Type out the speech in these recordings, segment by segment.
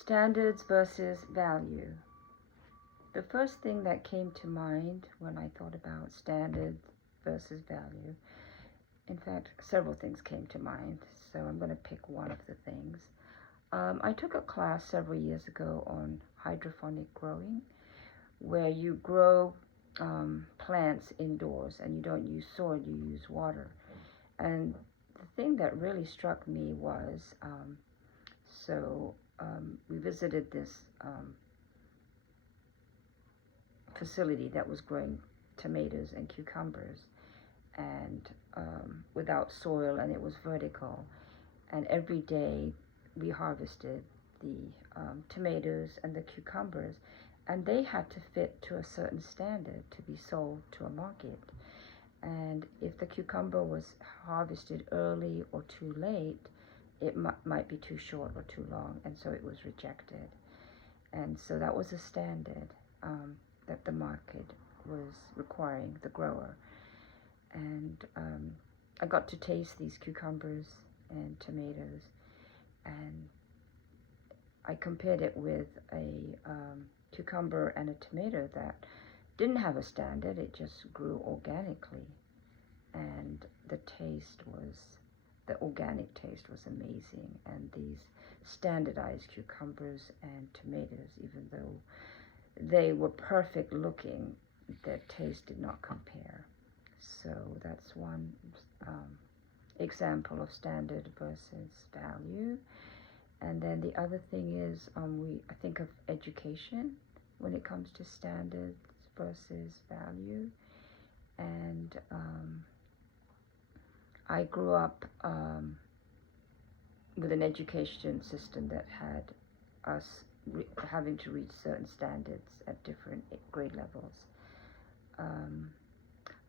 Standards versus value. The first thing that came to mind when I thought about standards versus value, in fact, several things came to mind, so I'm going to pick one of the things. I took a class several years ago on hydroponic growing, where you grow plants indoors and you don't use soil, you use water. And the thing that really struck me was we visited this facility that was growing tomatoes and cucumbers and without soil, and it was vertical. And every day we harvested the tomatoes and the cucumbers, and they had to fit to a certain standard to be sold to a market. And if the cucumber was harvested early or too late, it might be too short or too long, and so it was rejected. And so that was a standard that the market was requiring the grower. And I got to taste these cucumbers and tomatoes, and I compared it with a cucumber and a tomato that didn't have a standard. It just grew organically, and the organic taste was amazing. And these standardized cucumbers and tomatoes, even though they were perfect looking, their taste did not compare. So that's one example of standard versus value. And then the other thing is I think of education when it comes to standards versus value. And I grew up with an education system that had us having to reach certain standards at different grade levels.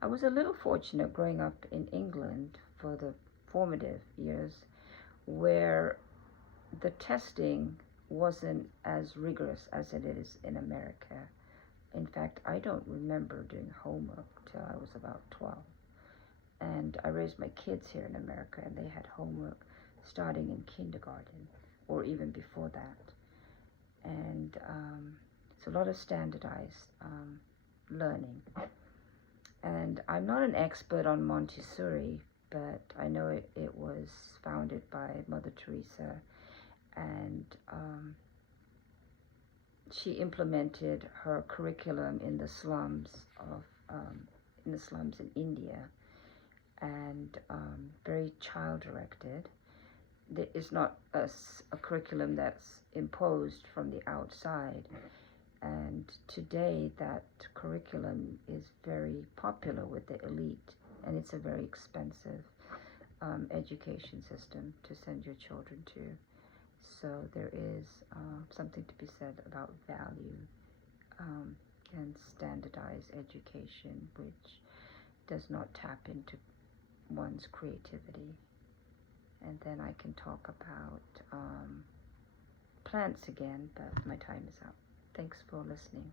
I was a little fortunate growing up in England for the formative years, where the testing wasn't as rigorous as it is in America. In fact, I don't remember doing homework till I was about 12. And I raised my kids here in America, and they had homework starting in kindergarten or even before that. And it's a lot of standardized learning. And I'm not an expert on Montessori, but I know it was founded by Mother Teresa, and she implemented her curriculum in the slums in India, and very child-directed. It's not a curriculum that's imposed from the outside. And today that curriculum is very popular with the elite, and it's a very expensive education system to send your children to. So there is something to be said about value and standardized education, which does not tap into one's creativity. And then I can talk about plants again, but my time is up. Thanks for listening.